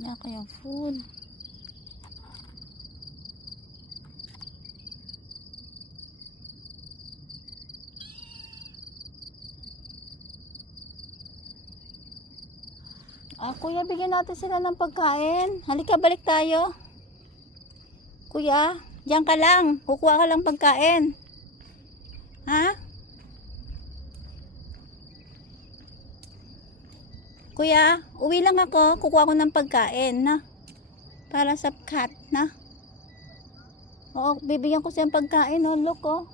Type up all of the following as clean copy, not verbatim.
Wala kayang food. Kuya, bigyan natin sila ng pagkain. Halika, balik tayo. Kuya, diyan ka lang. Kukuha ka lang pagkain. Ha? Kuya, uwi lang ako. Kukuha ko ng pagkain, na? Para sa cat, na? Oo, bibigyan ko siya ng pagkain, oh. Look, oh.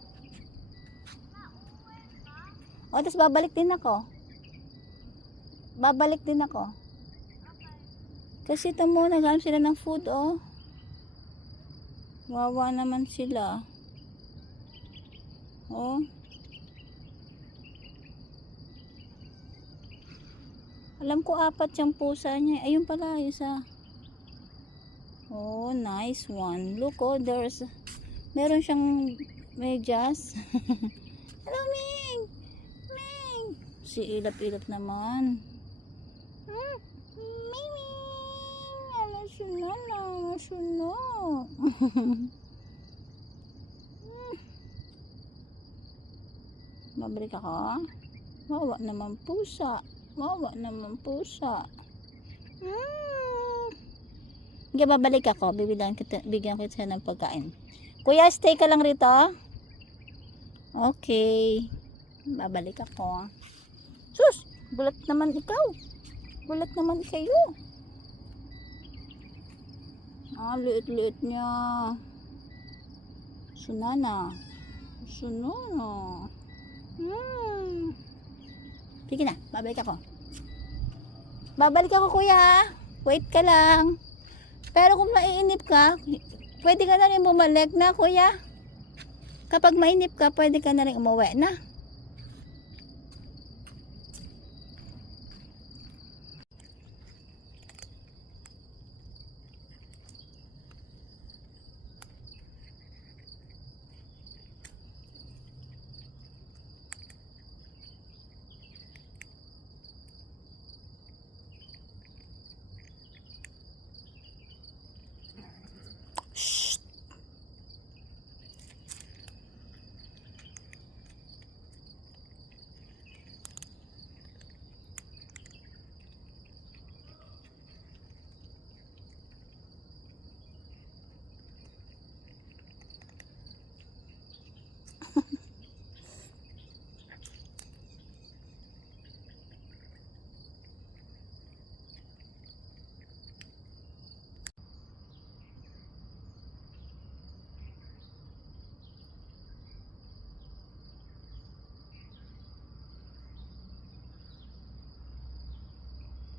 O, tapos babalik din ako. Babalik din ako. Kasi ito mo, naghanap sila ng food, oh. Wawa naman sila. Oh. Alam ko 4 yung pusa niya. Ayun pala, isa. Oh, nice one. Look, oh, meron siyang medyas. Hello, Ming! Ming! Si ilap-ilap naman. Suno. Mabalik ako. Wawa naman pusa. Wawa naman pusa. Hindi, babalik ako. Bigyan kita ng pagkain. Kuya, stay ka lang rito. Okay. Babalik ako. Sus! Bulat naman ikaw. Bulat naman kayo. Liit-liit niya. Sunana. Sige na, babalik ako. Babalik ako, kuya. Wait ka lang. Pero kung maiinip ka, pwede ka na rin bumalik na, kuya. Kapag mainip ka, pwede ka na rin umuwi na.